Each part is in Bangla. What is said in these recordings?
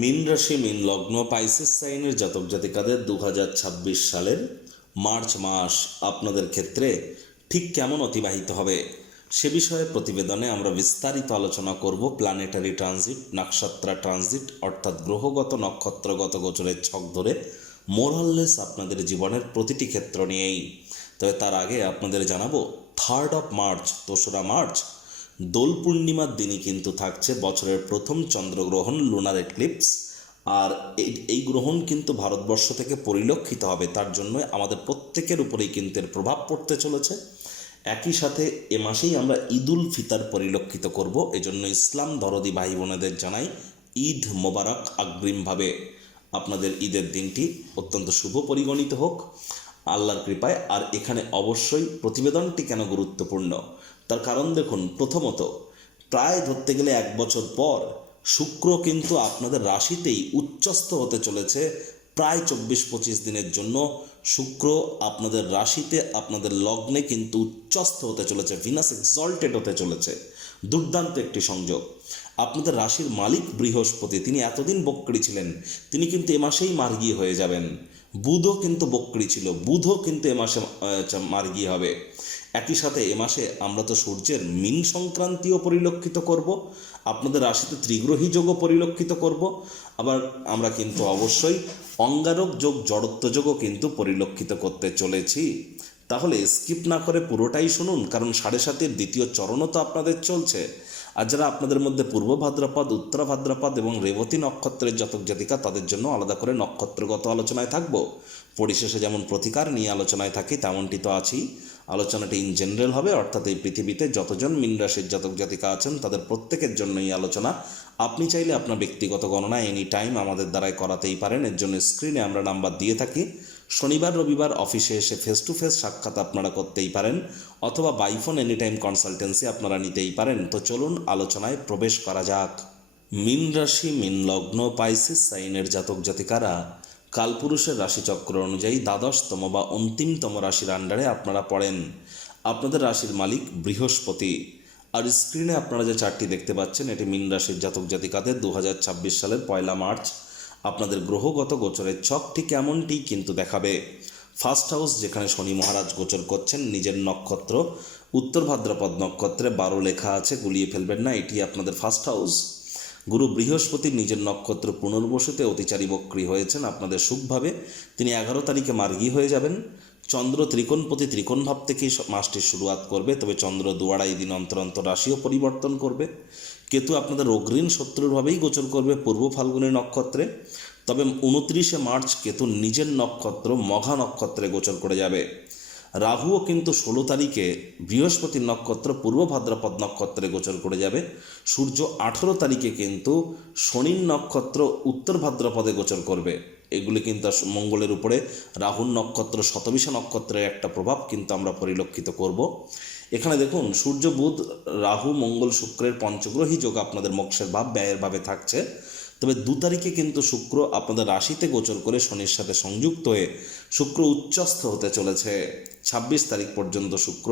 মীন রাশি মীন লগ্ন পাইসেস সাইনের জাতক জাতিকাদের 2026 সালের মার্চ মাস আপনাদের ক্ষেত্রে ঠিক কেমন অতিবাহিত হবে সে বিষয়ে প্রতিবেদনে আমরা বিস্তারিত আলোচনা করব। প্ল্যানেটারি ট্রানজিট, নক্ষত্রা ট্রানজিট অর্থাৎ গ্রহগত নক্ষত্রগত গোচরের ছক ধরে মোরাললেস আপনাদের জীবনের প্রতিটি ক্ষেত্র নিয়েই। তবে তার আগে আপনাদের জানাবো 3 মার্চ 2রা মার্চ দোল পূর্ণিমার দিনই কিন্তু থাকছে বছরের প্রথম চন্দ্রগ্রহণ, লুনার এক্লিপস। আর এই গ্রহণ কিন্তু ভারতবর্ষ থেকে পরিলক্ষিত হবে, তার জন্য আমাদের প্রত্যেকের উপরেই কিন্তু এর প্রভাব পড়তে চলেছে। একই সাথে এ মাসেই আমরা ঈদ উল ফিতর পরিলক্ষিত করব। এজন্য ইসলাম দরদি ভাই বোনেদের জানাই ঈদ মোবারক অগ্রিমভাবে। আপনাদের ঈদের দিনটি অত্যন্ত শুভ পরিগণিত হোক আল্লাহর কৃপায়। আর এখানে অবশ্যই প্রতিবেদনটি কেন গুরুত্বপূর্ণ তার কারণ দেখুন, প্রথমত প্রায় ধরতে গেলে 1 বছর পর শুক্র কিন্তু আপনাদের রাশিতেই উচ্চস্থ হতে চলেছে। প্রায় 24-25 দিনের জন্য শুক্র আপনাদের রাশিতে, আপনাদের লগ্নে কিন্তু উচ্চস্থ হতে চলেছে, ভিনাস এক্সল্টেড হতে চলেছে। দুর্দান্ত একটি সংযোগ। আপনাদের রাশির মালিক বৃহস্পতি, তিনি এতদিন বক্রী ছিলেন, তিনি কিন্তু এ মাসেই মার্গী হয়ে যাবেন। বুধও কিন্তু বক্রী ছিল, বুধও কিন্তু এ মাসে মার্গী হবে। একই সাথে এ মাসে আমরা তো সূর্যের মীন সংক্রান্তিও পরিলক্ষিত করব, আপনাদের রাশিতে ত্রিগ্রহী যোগও পরিলক্ষিত করব। আবার আমরা কিন্তু অবশ্যই অঙ্গারক যোগ, জড়ত্ব যোগও কিন্তু পরিলক্ষিত করতে চলেছি। তাহলে স্কিপ না করে পুরোটাই শুনুন, কারণ 7.5-এর দ্বিতীয় চরণও তো আপনাদের চলছে। আর যারা আপনাদের মধ্যে পূর্ব ভাদ্রপদ, উত্তর ভাদ্রপদ এবং রেবতী নক্ষত্রের জাতক জাতিকা, তাদের জন্য আলাদা করে নক্ষত্রগত আলোচনায় থাকবো। পরিশেষে যেমন প্রতিকার নিয়ে আলোচনায় থাকি, তেমনটি তো আছেই। আলোচনাটি ইন জেনারেল হবে, অর্থাৎ এই পৃথিবীতে যতজন মীন রাশির জাতক জাতিকা আছেন তাদের প্রত্যেকের জন্য এই আলোচনা। আপনি চাইলে আপনার ব্যক্তিগত গণনা এনি টাইম আমাদের দ্বারাই করাতেই পারেন। এর জন্য স্ক্রিনে আমরা নাম্বার দিয়ে থাকি। শনিবার রবিবার অফিসে এসে ফেস টু ফেস সাক্ষাৎ আপনারা করতেই পারেন, অথবা বাইফোন এনি টাইম কনসালটেন্সি আপনারা নিতেই পারেন। তো চলুন আলোচনায় প্রবেশ করা যাক। মীন রাশি মীন লগ্ন পাইসেস সাইনের জাতক জাতিকারা কালপুরুষের রাশিচক্র অনুযায়ী 12তম বা অন্তিমতম রাশির আন্ডারে আপনারা পড়েন। আপনাদের রাশির মালিক বৃহস্পতি। আর স্ক্রিনে আপনারা যে চার্টটি দেখতে পাচ্ছেন, এটি মীন রাশির জাতক জাতিকাদের 2026 সালের 1 মার্চ আপনাদের গ্রহগত গোচরের ছক ঠিক এমনটি কিন্তু দেখাবে। ফার্স্ট হাউস, যেখানে শনি মহারাজ গোচর করছেন নিজের নক্ষত্র উত্তর ভাদ্রপদ নক্ষত্রে 12 লেখা আছে, গুলিয়ে ফেলবেন না, এটি আপনাদের ফার্স্ট হাউস। গুরু বৃহস্পতি নিজের নক্ষত্র পুনর্বসুতে অতিচারী বক্রী হয়েছেন আপনাদের সুখভাবে, তিনি 11 তারিখে মার্গী হয়ে যাবেন। চন্দ্র ত্রিকোণপতি ত্রিকোণ ভাব থেকেই মাসটির শুরুয়াত করবে, তবে চন্দ্র 2-2.5 দিন অন্তর অন্তর রাশিও পরিবর্তন করবে। কেতু আপনাদের অগ্রীণ শত্রুরভাবেই গোচর করবে পূর্ব ফাল্গুনী নক্ষত্রে, তবে 29 মার্চ কেতু নিজের নক্ষত্র মঘা নক্ষত্রে গোচর করে যাবে। রাহুও কিন্তু 16 তারিখে বৃহস্পতির নক্ষত্র পূর্ব ভাদ্রপদ নক্ষত্রে গোচর করে যাবে। সূর্য 18 তারিখে কিন্তু শনির নক্ষত্র উত্তর ভাদ্রপদে গোচর করবে। এগুলি কিন্তু মঙ্গলের উপরে রাহুর নক্ষত্র শতবিশা নক্ষত্রের একটা প্রভাব কিন্তু আমরা পরিলক্ষিত করব। এখানে দেখুন, সূর্য বুধ রাহু মঙ্গল শুক্রের পঞ্চগ্রহী যোগ আপনাদের মোক্ষের ভাব ব্যয়ের ভাবে থাকছে। তবে 2 তারিখে কিন্তু শুক্র আপনাদের রাশিতে গোচর করে শনির সাথে সংযুক্ত হয়ে শুক্র উচ্চস্থ হতে চলেছে। 26 তারিখ পর্যন্ত শুক্র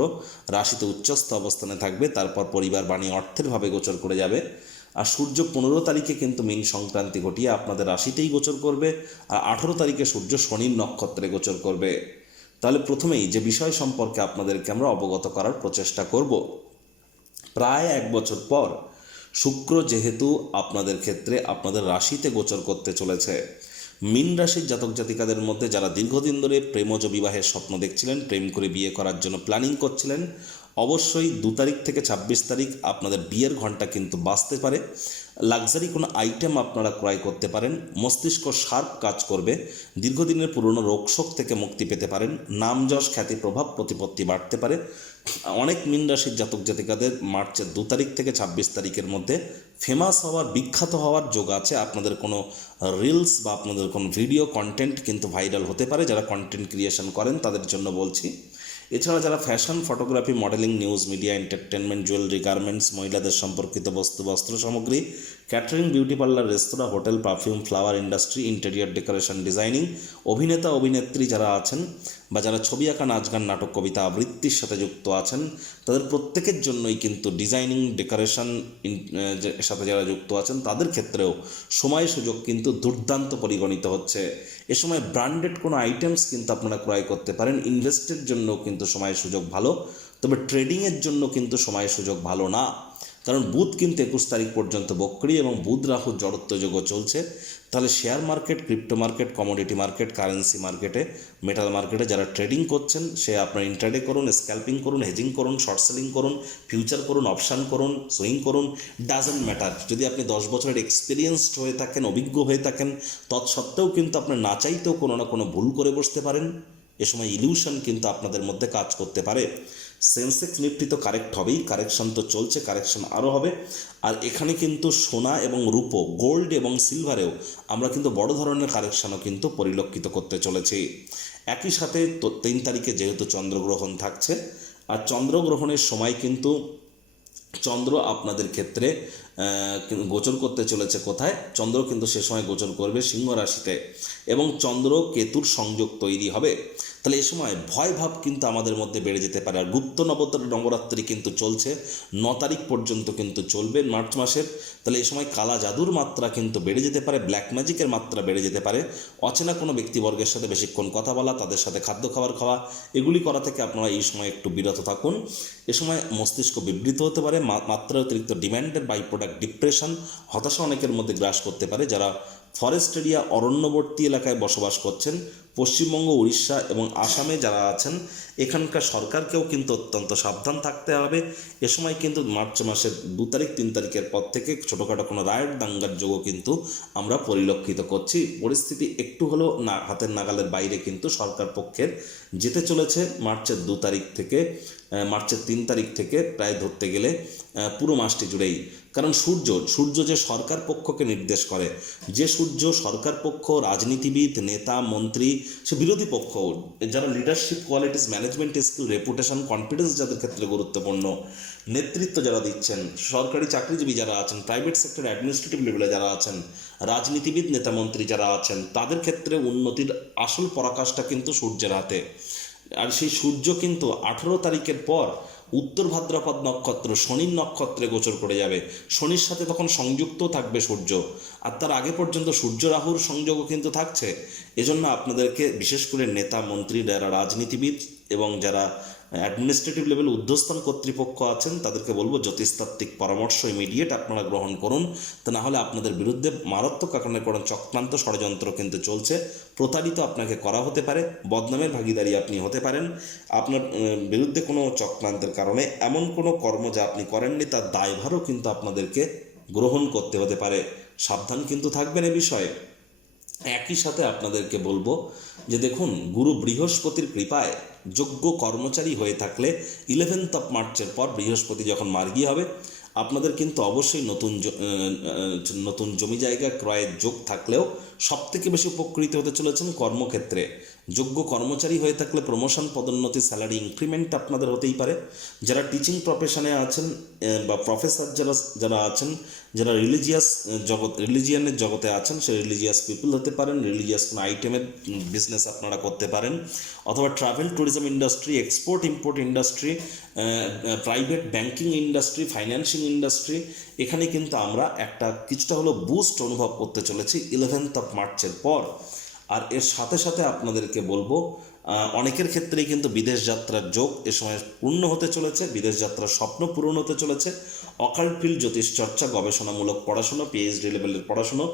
রাশিতে উচ্চস্থ অবস্থানে থাকবে, তারপর পরিবার বাণী অর্থের ভাবে গোচর করে যাবে। আর সূর্য 15 তারিখে কিন্তু মীন সংক্রান্তি ঘটিয়ে আপনাদের রাশিতেই গোচর করবে, আর 18 তারিখে সূর্য শনির নক্ষত্রে গোচর করবে। তাহলে প্রথমেই যে বিষয় সম্পর্কে আপনাদেরকে আমরা অবগত করার প্রচেষ্টা করব, প্রায় 1 বছর পর শুক্র যেহেতু আপনাদের ক্ষেত্রে আপনাদের রাশিতে গোচর করতে চলেছে, মীন রাশির জাতক জাতিকাদের মধ্যে যারা দীর্ঘদিন ধরে প্রেমজ বিবাহের স্বপ্ন দেখছিলেন, প্রেম করে বিয়ে করার জন্য প্ল্যানিং করছিলেন, অবশ্যই 2 তারিখ থেকে 26 তারিখ আপনাদের বিয়ের ঘন্টা কিন্তু বাজতে পারে। লাক্সারি কোনো আইটেম আপনারা ক্রয় করতে পারেন, মস্তিষ্ক শার্প কাজ করবে, দীর্ঘদিনের পুরনো রোগশোক থেকে মুক্তি পেতে পারেন, নাম যশ খ্যাতি প্রভাব প্রতিপত্তি বাড়তে পারে। অনেক মীন রাশির জাতক জাতিকাদের মার্চের 2 তারিখ থেকে 26 তারিখের মধ্যে ফেমাস হওয়ার, বিখ্যাত হওয়ার যোগ আছে। আপনাদের কোনো রিলস বা আপনাদের কোনো ভিডিও কন্টেন্ট কিন্তু ভাইরাল হতে পারে, যারা কন্টেন্ট ক্রিয়েশন করেন তাদের জন্য বলছি। এছাড়া যারা fashion, photography, modelling, news media, entertainment, jewellery, garments, মহিলাদের সম্পর্কিত বস্তু, বস্ত্র সামগ্রী, ক্যাটারিং, বিউটি পার্লার, রেস্তোরাঁ, hotel, perfume, flower industry, interior decoration, designing, অভিনেতা অভিনেত্রী যারা আছেন বা যারা ছবি আঁকা, নাচ গান, নাটক, কবিতা আবৃত্তির সাথে যুক্ত আছেন, তাদের প্রত্যেকের জন্যই কিন্তু ডিজাইনিং, ডেকোরেশন সাথে যারা যুক্ত আছেন তাদের ক্ষেত্রেও সময় সুযোগ কিন্তু দুর্দান্ত পরিগণিত হচ্ছে। এ সময় ব্র্যান্ডেড কোনো আইটেমস কিন্তু আপনারা ক্রয় করতে পারেন। ইনভেস্টের জন্য কিন্তু সময় সুযোগ ভালো, তবে ট্রেডিংয়ের জন্য কিন্তু সময় সুযোগ ভালো না, কারণ বুধ কিন্তু 21 তারিখ পর্যন্ত বক্রী এবং বুধ রাহু জড়ত্ব যোগও চলছে। তাহলে share market, crypto market, commodity market, currency মার্কেটে, মেটাল মার্কেটে যারা ট্রেডিং করছেন, সে আপনার ইন্ট্রাডে করুন, স্ক্যাল্পিং করুন, হেজিং করুন, শর্ট সেলিং করুন, ফিউচার করুন, অপশান করুন, সুইং করুন, ডাজেন্ট ম্যাটার। যদি আপনি 10 বছরের এক্সপিরিয়েন্সড হয়ে থাকেন, অভিজ্ঞ হয়ে থাকেন, তৎসত্ত্বেও কিন্তু আপনার না চাইতেও কোনো না কোনো ভুল করে বসতে পারেন। এ সময় ইলিউশন কিন্তু আপনাদের মধ্যে কাজ করতে পারে। সেন্সেক্স নিফটি তো কারেক্ট হবেই, কারেকশন তো চলছে, কারেকশন আরও হবে। আর এখানে কিন্তু সোনা এবং রূপো, গোল্ড এবং সিলভারেও আমরা কিন্তু বড় ধরনের কারেকশনও কিন্তু পরিলক্ষিত করতে চলেছি। একই সাথে 3 তারিখে যেহেতু চন্দ্রগ্রহণ থাকছে, আর চন্দ্রগ্রহণের সময় কিন্তু চন্দ্র আপনাদের ক্ষেত্রে গোচর করতে চলেছে কোথায়? চন্দ্র কিন্তু সে সময় গোচর করবে সিংহ রাশিতে এবং চন্দ্র কেতুর সংযোগ তৈরি হবে। তাহলে এ সময় ভয় ভাব কিন্তু আমাদের মধ্যে বেড়ে যেতে পারে। আর গুপ্ত নবরাত্রি কিন্তু চলছে, 9 তারিখ পর্যন্ত কিন্তু চলবে মার্চ মাসের। তাহলে এই সময় কালা জাদুর মাত্রা কিন্তু বেড়ে যেতে পারে, ব্ল্যাক ম্যাজিকের মাত্রা বেড়ে যেতে পারে। অচেনা কোনো ব্যক্তিবর্গের সাথে বেশিক্ষণ কথা বলা, তাদের সাথে খাদ্য খাবার খাওয়া, এগুলি করা থেকে আপনারা এই সময় একটু বিরত থাকুন। এ সময় মস্তিষ্ক বিবৃত হতে পারে, মাত্রা অতিরিক্ত ডিম্যান্ডের বাই প্রোডাক্ট ডিপ্রেশন, হতাশা অনেকের মধ্যে গ্রাস করতে পারে। যারা ফরেস্ট এরিয়া, অরণ্যবর্তী এলাকায় বসবাস করছেন, পশ্চিমবঙ্গ, উড়িষ্যা এবং আসামে যারা আছেন, এখানকার সরকারকেও কিন্তু অত্যন্ত সাবধান থাকতে হবে। এ সময় কিন্তু মার্চ মাসের 2 তারিখ 3 তারিখের পর থেকে ছোটোখাটো কোনো রায়ট দাঙ্গার যোগও কিন্তু আমরা পরিলক্ষিত করছি। পরিস্থিতি একটু হলেও না হাতের নাগালের বাইরে কিন্তু সরকার পক্ষের যেতে চলেছে মার্চের 2 তারিখ থেকে, মার্চের 3 তারিখ থেকে প্রায় ধরতে গেলে পুরো মাসটি জুড়েই। কারণ সূর্য যে সরকার পক্ষকে নির্দেশ করে, যে সূর্য সরকার পক্ষ, রাজনীতিবিদ, নেতা, মন্ত্রী, সে বিরোধী পক্ষ, যারা leadership qualities, management skill, reputation, confidence যাদের ক্ষেত্রে গুরুত্বপূর্ণ, নেতৃত্ব যারা দিচ্ছেন, সরকারি চাকরিজীবী যারা আছেন, প্রাইভেট সেক্টর অ্যাডমিনিস্ট্রেটিভ লেভেলে যারা আছেন, রাজনীতিবিদ, নেতা মন্ত্রী যারা আছেন, তাদের ক্ষেত্রে উন্নতির আসল পরাকাষ্ঠা কিন্তু সূর্যের হাতে। আর সেই সূর্য কিন্তু 18 তারিখের পর উত্তর ভাদ্রপদ নক্ষত্র, শনির নক্ষত্রে গোচর করে যাবে। শনির সাথে তখন সংযুক্ত থাকবে সূর্য, আর তার আগে পর্যন্ত সূর্য রাহুর সংযোগও কিন্তু থাকছে। এজন্য আপনাদেরকে বিশেষ করে নেতা মন্ত্রী, যারা রাজনীতিবিদ এবং যারা অ্যাডমিনিস্ট্রেটিভ লেভেল ঊর্ধ্বস্থান কর্তৃপক্ষ আছেন, তাদেরকে বলবো জ্যোতিষতাত্ত্বিক পরামর্শ ইমিডিয়েট আপনারা গ্রহণ করুন। তা না হলে আপনাদের বিরুদ্ধে মারাত্মক আকারে কোনো চক্রান্ত ষড়যন্ত্র কিন্তু চলছে, প্রতারিত আপনাকে করা হতে পারে, বদনামের ভাগীদারি আপনি হতে পারেন। আপনার বিরুদ্ধে কোনো চক্রান্তের কারণে এমন কোনো কর্ম যা আপনি করেননি তার দায়ভারও কিন্তু আপনাদেরকে গ্রহণ করতে হতে পারে। সাবধান কিন্তু থাকবেন এ বিষয়ে। একই সাথে আপনাদেরকে বলবো যে দেখুন, গুরু বৃহস্পতির কৃপায় যোগ্য কর্মচারী হয়ে থাকলে 11 মার্চের পর বৃহস্পতি যখন মার্গী হবে, আপনাদের কিন্তু অবশ্যই নতুন জমি জায়গা ক্রয়ের যোগ থাকলেও সবথেকে বেশি উপকৃত হতে চলেছেন কর্মক্ষেত্রে। যোগ্য কর্মচারী হয়ে থাকলে প্রমোশন, পদোন্নতি, স্যালারি ইনক্রিমেন্ট আপনাদের হতেই পারে। যারা টিচিং প্রফেশনে আছেন বা প্রফেসর যারা আছেন, যারা রিলিজিয়ানের জগতে আছেন, সে রিলিজিয়াস পিপল হতে পারেন, রিলিজিয়াস কোনো আইটেমের বিজনেস আপনারা করতে পারেন, অথবা travel tourism industry, export import industry, private banking industry, financing industry, এখানে কিন্তু আমরা একটা কিছুটা হলো বুস্ট অনুভব করতে চলেছি 11 মার্চের পর। আর এর সাথে সাথে আপনাদেরকে বলবো, অনেকের ক্ষেত্রেই কিন্তু বিদেশ যাত্রার যোগ এ সময় পূর্ণ হতে চলেছে, বিদেশ যাত্রার স্বপ্ন পূরণ হতে চলেছে। অকাল্ট ফিল্ড, জ্যোতিষ চর্চা, গবেষণামূলক পড়াশুনো, পিএইচডি লেভেলের পড়াশুনো,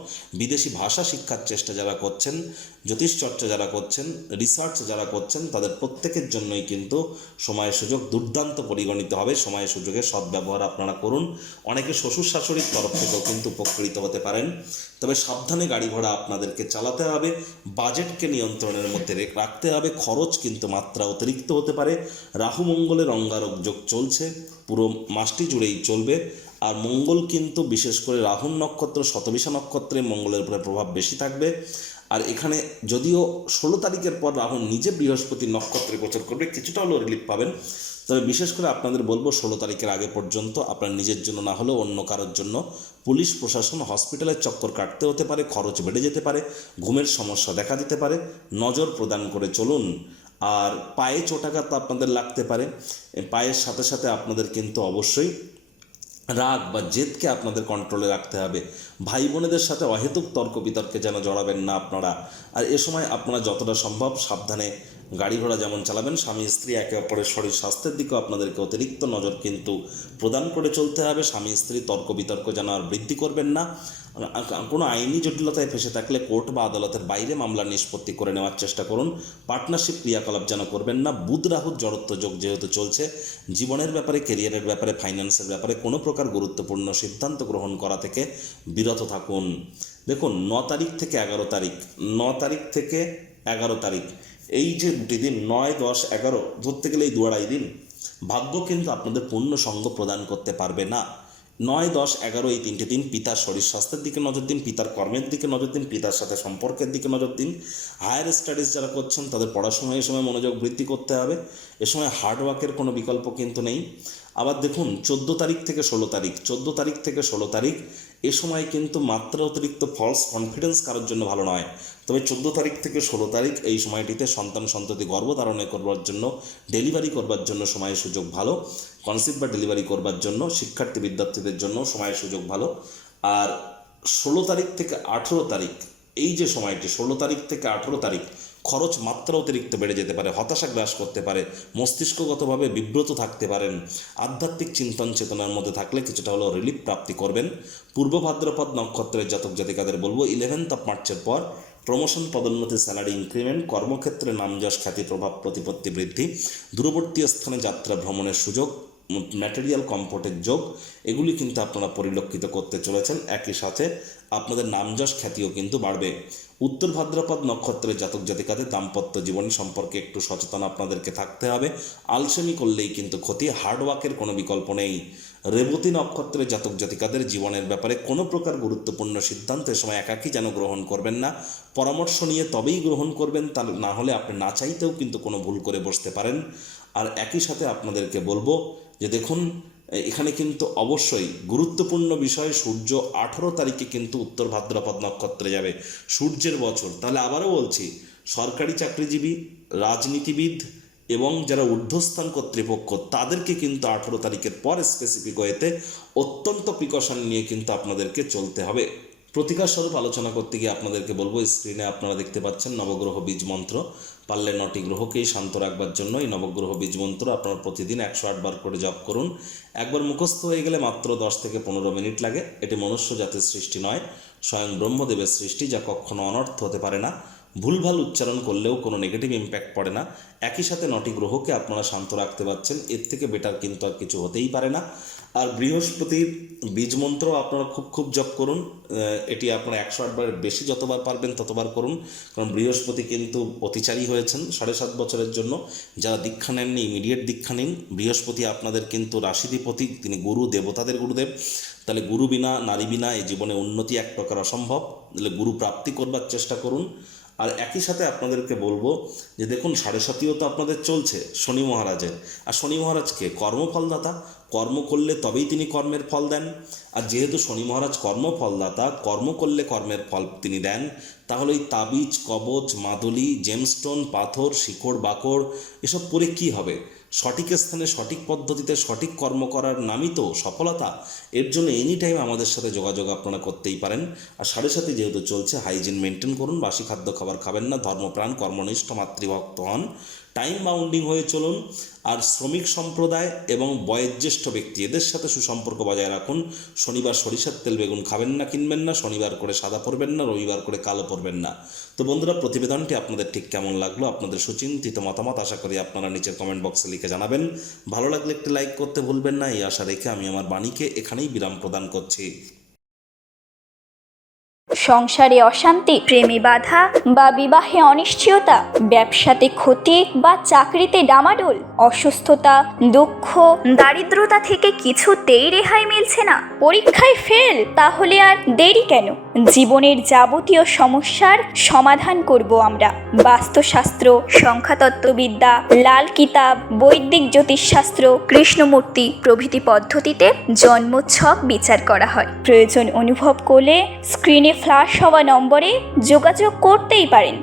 বিদেশি ভাষা শিক্ষার চেষ্টা যারা করছেন, জ্যোতিষ চর্চা যারা করছেন, রিসার্চ যারা করছেন, তাদের প্রত্যেকের জন্যই কিন্তু সময় সুযোগ দুর্দান্ত পরিগণিত হবে। সময় সুযোগের সদ্ব্যবহার আপনারা করুন। অনেকে শ্বশুর শাশুড়ির তরফ থেকেও কিন্তু উপকৃত হতে পারেন, তবে সাবধানে গাড়ি ঘোড়া আপনাদেরকে চালাতে হবে, বাজেটকে নিয়ন্ত্রণের মধ্যে রাখতে হবে। খরচ কিন্তু মাত্রা অতিরিক্ত হতে পারে। রাহু মঙ্গলের অঙ্গারক যোগ চলছে, পুরো মাসটি জুড়েই চলবে। আর মঙ্গল কিন্তু বিশেষ করে রাহুর নক্ষত্র, শতবিশা নক্ষত্রে মঙ্গলের উপরে প্রভাব বেশি থাকবে। আর এখানে যদিও 16 তারিখের পর রাহু নিজে বৃহস্পতির নক্ষত্রে গোচর করবে, কিছুটা হলেও রিলিফ পাবেন, তবে বিশেষ করে আপনাদের বলবো 16 তারিখের আগে পর্যন্ত আপনার নিজের জন্য না হলেও অন্য কারোর জন্য পুলিশ প্রশাসন, হসপিটালের চক্কর কাটতে হতে পারে, খরচ বেড়ে যেতে পারে, ঘুমের সমস্যা দেখা দিতে পারে। নজর প্রদান করে চলুন। আর পায়ে চোটাঘাত আপনাদের লাগতে পারে। পায়ের সাথে সাথে আপনাদের কিন্তু অবশ্যই রাগ বা জেদকে আপনাদের কন্ট্রোলে রাখতে হবে। ভাই বোনেদের সাথে অহেতুক তর্ক বিতর্কে যেন জড়াবেন না আপনারা। আর এ সময় আপনারা যতটা সম্ভব সাবধানে গাড়ি ঘোড়া যেমন চালাবেন, স্বামী স্ত্রী একে অপরের শরীর স্বাস্থ্যের দিকেও আপনাদেরকে অতিরিক্ত নজর কিন্তু প্রদান করে চলতে হবে। স্বামী স্ত্রী তর্ক বিতর্ক যেন আর বৃদ্ধি করবেন না। কোনো আইনি জটিলতায় ফেসে থাকলে কোর্ট বা আদালতের বাইরে মামলা নিষ্পত্তি করে নেওয়ার চেষ্টা করুন। পার্টনারশিপ ক্রিয়াকলাপ যেন করবেন না। বুধ রাহুর জড়ত্ব যোগ যেহেতু চলছে, জীবনের ব্যাপারে, কেরিয়ারের ব্যাপারে, ফাইন্যান্সের ব্যাপারে কোনো প্রকার গুরুত্বপূর্ণ সিদ্ধান্ত গ্রহণ করা থেকে বিরত থাকুন। দেখুন 9 তারিখ থেকে 11 তারিখ, 9 তারিখ থেকে 11 তারিখ, এই যে দুটি দিন 9, 10, 11 ধরতে গেলে এই 2-2.5 দিন ভাগ্য কিন্তু আপনাদের পূর্ণ সঙ্গ প্রদান করতে পারবে না। 9, 10, 11 এই 3টে দিন পিতার শরীর স্বাস্থ্যের দিকে নজর দিন, পিতার কর্মের দিকে নজর দিন, পিতার সাথে সম্পর্কের দিকে নজর দিন। হায়ার স্টাডিজ যারা করছেন তাদের পড়াশোনায় এ সময় মনোযোগ বৃদ্ধি করতে হবে। এ সময় হার্ডওয়ার্কের কোনো বিকল্প কিন্তু নেই। আবার দেখুন 14 তারিখ থেকে 16 তারিখ, 14 তারিখ থেকে 16 তারিখ এ সময় কিন্তু মাত্রা অতিরিক্ত ফলস কনফিডেন্স কারোর জন্য ভালো নয়। তবে 14 তারিখ থেকে 16 তারিখ এই সময়টিতে সন্তান সন্ততি গর্ভধারণে করবার জন্য, ডেলিভারি করবার জন্য সময় সুযোগ ভালো। কনসিভ বা ডেলিভারি করবার জন্য শিক্ষার্থী বিদ্যার্থীদের জন্য সময়ের সুযোগ ভালো। আর 16 তারিখ থেকে 18 তারিখ এই যে সময়টি, 16 তারিখ থেকে 18 তারিখ খরচ মাত্রা অতিরিক্ত বেড়ে যেতে পারে, হতাশা গ্রাস করতে পারে, মস্তিষ্কগতভাবে বিব্রত থাকতে পারেন। আধ্যাত্মিক চিন্তন চেতনার মধ্যে থাকলে কিছুটা হলেও রিলিফ প্রাপ্তি করবেন। পূর্ব ভাদ্রপদ নক্ষত্রের জাতক জাতিকাদের বলবো 11 মার্চের পর প্রমোশন, পদোন্নতি, স্যালারি ইনক্রিমেন্ট, কর্মক্ষেত্রে নামযশ, খ্যাতি, প্রভাব, প্রতিপত্তি বৃদ্ধি, দূরবর্তী স্থানে যাত্রা ভ্রমণের সুযোগ, ম্যাটেরিয়াল কমফোর্টের যোগ এগুলি কিন্তু আপনারা পরিলক্ষিত করতে চলেছেন। একই সাথে আপনাদের নামযশ খ্যাতিও কিন্তু বাড়বে। উত্তর ভাদ্রপদ নক্ষত্রের জাতক জাতিকাদের দাম্পত্য জীবনী সম্পর্কে একটু সচেতন আপনাদেরকে থাকতে হবে। আলসেমি করলেই কিন্তু ক্ষতি, হার্ডওয়ার্কের কোনো বিকল্প নেই। রেবতী নক্ষত্রের জাতক জাতিকাদের জীবনের ব্যাপারে কোনো প্রকার গুরুত্বপূর্ণ সিদ্ধান্ত এ সময় একাকী যেন গ্রহণ করবেন না, পরামর্শ নিয়ে তবেই গ্রহণ করবেন। তা না হলে আপনি না চাইতেও কিন্তু কোনো ভুল করে বসতে পারেন। আর একই সাথে আপনাদেরকে বলবো যে দেখুন এখানে কিন্তু অবশ্যই গুরুত্বপূর্ণ বিষয়, সূর্য 18 তারিখে কিন্তু উত্তর ভাদ্রপদ নক্ষত্রে যাবে, সূর্যের বছর। তাহলে আবারও বলছি, সরকারি চাকরিজীবী, রাজনীতিবিদ এবং যারা ঊর্ধ্বস্থান কর্তৃপক্ষ তাদেরকে কিন্তু 18 তারিখের পর স্পেসিফিক ওয়েতে অত্যন্ত প্রিকশন নিয়ে কিন্তু আপনাদেরকে চলতে হবে। প্রতিকার স্বরূপ আলোচনা করতে গিয়ে আপনাদেরকে বলবো, স্ক্রিনে আপনারা দেখতে পাচ্ছেন নবগ্রহ বীজ মন্ত্র। পারলে 9টি গ্রহকেই শান্ত রাখবার জন্য এই নবগ্রহ বীজ মন্ত্র আপনারা প্রতিদিন 108 বার করে জপ করুন। একবার মুখস্থ হয়ে গেলে মাত্র 10 থেকে 15 মিনিট লাগে। এটি মনুষ্য জাতির সৃষ্টি নয়, স্বয়ং ব্রহ্মদেবের সৃষ্টি, যা কখনো অনর্থ হতে পারে না। ভুলভাল উচ্চারণ করলেও কোনো নেগেটিভ ইম্প্যাক্ট পড়ে না। একই সাথে 9টি গ্রহকে আপনারা শান্ত রাখতে পারছেন, এর থেকে বেটার কিন্তু আর কিছু হতেই পারে না। আর বৃহস্পতির বীজ মন্ত্র আপনারা খুব জপ করুন। এটি আপনারা 108 বার বেশি যতবার পারবেন ততবার করুন, কারণ বৃহস্পতি কিন্তু অতিচারী হয়েছেন 7.5 বছরের জন্য। যারা দীক্ষা নেননি ইমিডিয়েট দীক্ষা নিন। বৃহস্পতি আপনাদের কিন্তু রাশিধিপতি, তিনি গুরু, দেবতাদের গুরুদেব। তাহলে গুরু বিনা, নারী বিনা এই জীবনে উন্নতি এক প্রকার অসম্ভব। তাহলে গুরু প্রাপ্তি করবার চেষ্টা করুন। আর একই সাথে আপনাদেরকে বলবো যে দেখুন 7.5 তো আপনাদের চলছে শনি মহারাজের। আর শনি মহারাজকে কর্মফলদাতা, কর্ম করলে তবেই তিনি কর্মের ফল দেন। আর যেহেতু শনি মহারাজ কর্মফলদাতা, কর্ম করলে কর্মের ফল তিনি দেন, তাহলে এই তাবিজ, কবচ, মাদুলি, জেমস্টোন, পাথর, শিকড়, বাকড় এসব পরে কি হবে? সঠিক স্থানে, সঠিক পদ্ধতিতে সঠিক কর্ম করার নামই তো সফলতা। এর জন্য এনি টাইম আমাদের সাথে যোগাযোগ আপনারা করতেই পারেন। আর 7.5 যেহেতু চলছে, হাইজিন মেনটেন করুন, বাসি খাদ্য খাবার খাবেন না, ধর্মপ্রাণ, কর্মনিষ্ঠ, মাতৃভক্ত হন, টাইম বাউন্ডিং হয়ে চলুন। আর শ্রমিক সম্প্রদায় এবং বয়োজ্যেষ্ঠ ব্যক্তি এদের সাথে সুসম্পর্ক বজায় রাখুন। শনিবার সরিষার তেল বেগুন খাবেন না, কিনবেন না। শনিবার করে সাদা পরবেন না, রবিবার করে কালো পরবেন না। তো বন্ধুরা, প্রতিবেদনটি আপনাদের ঠিক কেমন লাগলো? আপনাদের সুচিন্তিত মতামত আশা করি আপনারা নিচের কমেন্ট বক্সে লিখে জানাবেন। ভালো লাগলে একটি লাইক করতে ভুলবেন না। এই আশা রেখে আমি আমার বাণীকে এখানেই বিরাম প্রদান করছি। সংসারে অশান্তি, প্রেমে বাধা বা বিবাহে অনিশ্চয়তা, ব্যবসাতে ক্ষতি বা চাকরিতে ডামাডোল, অসুস্থতা, দুঃখ, দারিদ্রতা থেকে কিছুতেই রেহাই মিলছে না, পরীক্ষায় ফেল, তাহলে আর দেরি কেন? জীবনের যাবতীয় সমস্যার সমাধান করব আমরা। বাস্তুশাস্ত্র, সংখ্যাতত্ত্ববিদ্যা, লাল কিতাব, বৈদিক জ্যোতিষশাস্ত্র, কৃষ্ণমূর্তি প্রভৃতি পদ্ধতিতে জন্মছক বিচার করা হয়। প্রয়োজন অনুভব করলে স্ক্রিনে ফ্ল্যাশ হওয়া নম্বরে যোগাযোগ করতেই পারেন।